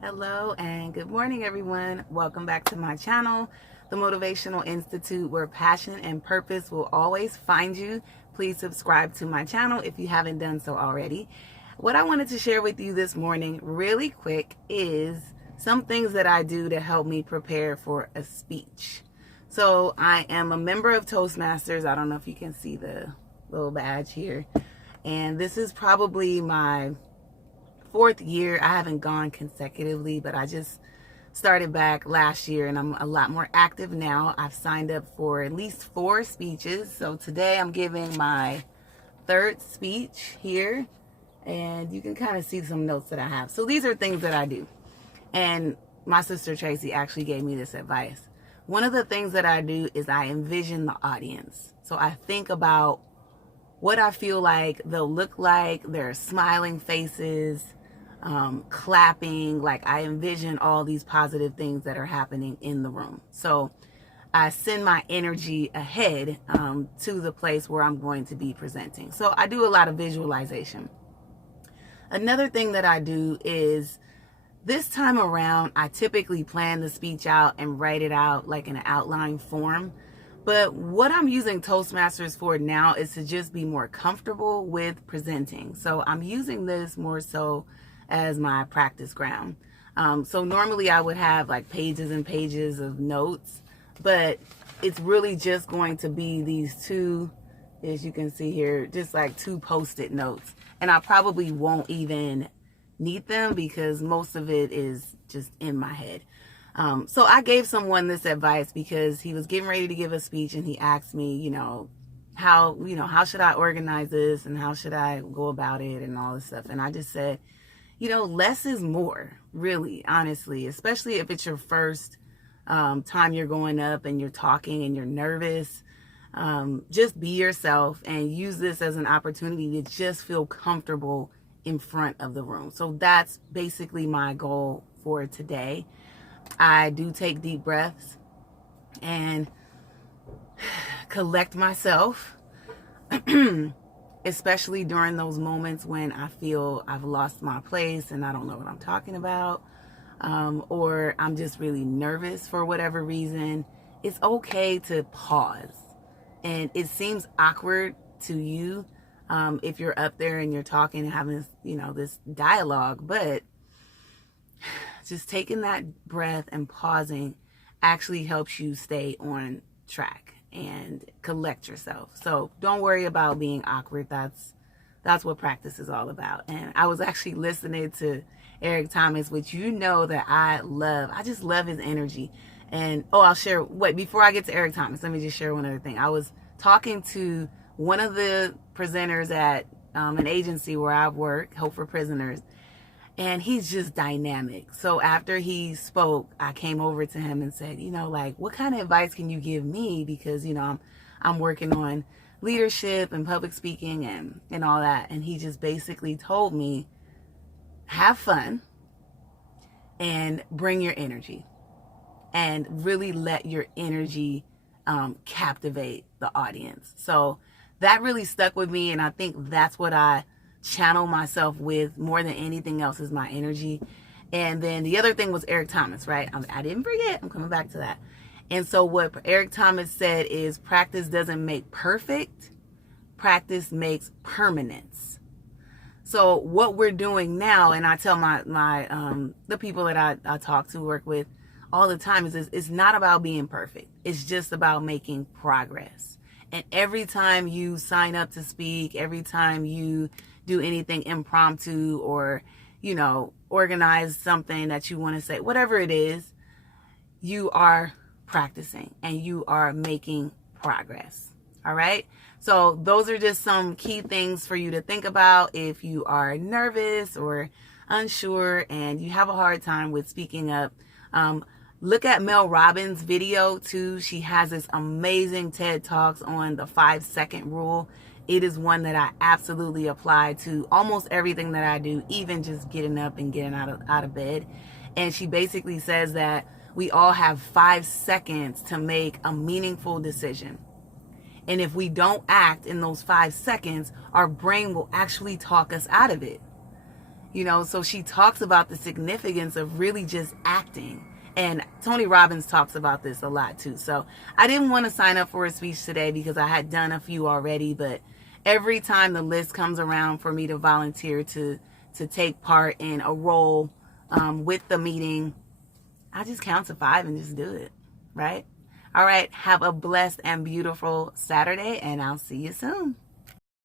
Hello and good morning, everyone. Welcome back to my channel, The Motivational Institute, where passion and purpose will always find you. Please subscribe to my channel if you haven't done so already. What I wanted to share with you this morning really quick is some things that I do to help me prepare for a speech. So I am a member of Toastmasters. I don't know if you can see the little badge here. And this is probably my fourth year. I haven't gone consecutively, but I just started back last year and I'm a lot more active now. I've signed up for at least 4 speeches. So today I'm giving my third speech here, and you can kind of see some notes that I have. So these are things that I do. And my sister Tracy actually gave me this advice. One of the things that I do is I envision the audience. So I think about what I feel like they'll look like, their smiling faces, clapping. Like I envision all these positive things that are happening in the room. So I send my energy ahead to the place where I'm going to be presenting. So I do a lot of visualization. Another thing that I do is this time around, I typically plan the speech out and write it out like in an outline form. But what I'm using Toastmasters for now is to just be more comfortable with presenting. So I'm using this more so as my practice ground. So normally I would have like pages and pages of notes, but it's really just going to be these 2, as you can see here, just like 2 post-it notes. And I probably won't even need them because most of it is just in my head. So I gave someone this advice because he was getting ready to give a speech and he asked me, how should I organize this and how should I go about it and all this stuff. And I just said, less is more, really, honestly, especially if it's your first time you're going up and you're talking and you're nervous. Just be yourself and use this as an opportunity to just feel comfortable in front of the room. So that's basically my goal for today. I do take deep breaths and collect myself, especially during those moments when I feel I've lost my place and I don't know what I'm talking about, or I'm just really nervous for whatever reason. It's okay to pause. And it seems awkward to you if you're up there and you're talking and having this dialogue, but just taking that breath and pausing actually helps you stay on track and collect yourself. So don't worry about being awkward. That's what practice is all about. And I was actually listening to Eric Thomas, which that I love. I just love his energy. And I'll share, before I get to Eric Thomas, let me just share one other thing. I was talking to one of the presenters at an agency where I work, Hope for Prisoners, and he's just dynamic. So after he spoke, I came over to him and said, what kind of advice can you give me? Because, I'm working on leadership and public speaking and all that. And he just basically told me, have fun and bring your energy and really let your energy captivate the audience. So that really stuck with me. And I think that's what I channel myself with more than anything else is my energy. And then the other thing was Eric Thomas, right? I didn't forget. I'm coming back to that. And so what Eric Thomas said is practice doesn't make perfect. Practice makes permanence. So what we're doing now, and I tell my the people that I talk to, work with all the time, is it's not about being perfect. It's just about making progress. And every time you sign up to speak, every time you do anything impromptu or, organize something that you want to say, whatever it is, you are practicing and you are making progress. All right. So those are just some key things for you to think about if you are nervous or unsure and you have a hard time with speaking up. Look at Mel Robbins' video too. She has this amazing TED Talks on the 5-second rule. It is one that I absolutely apply to almost everything that I do, even just getting up and getting out of bed. And she basically says that we all have 5 seconds to make a meaningful decision. And if we don't act in those 5 seconds, our brain will actually talk us out of it. You know, so she talks about the significance of really just acting. And Tony Robbins talks about this a lot too. So I didn't want to sign up for a speech today because I had done a few already. But every time the list comes around for me to volunteer to take part in a role with the meeting, I just count to 5 and just do it. Right? All right. Have a blessed and beautiful Saturday, and I'll see you soon.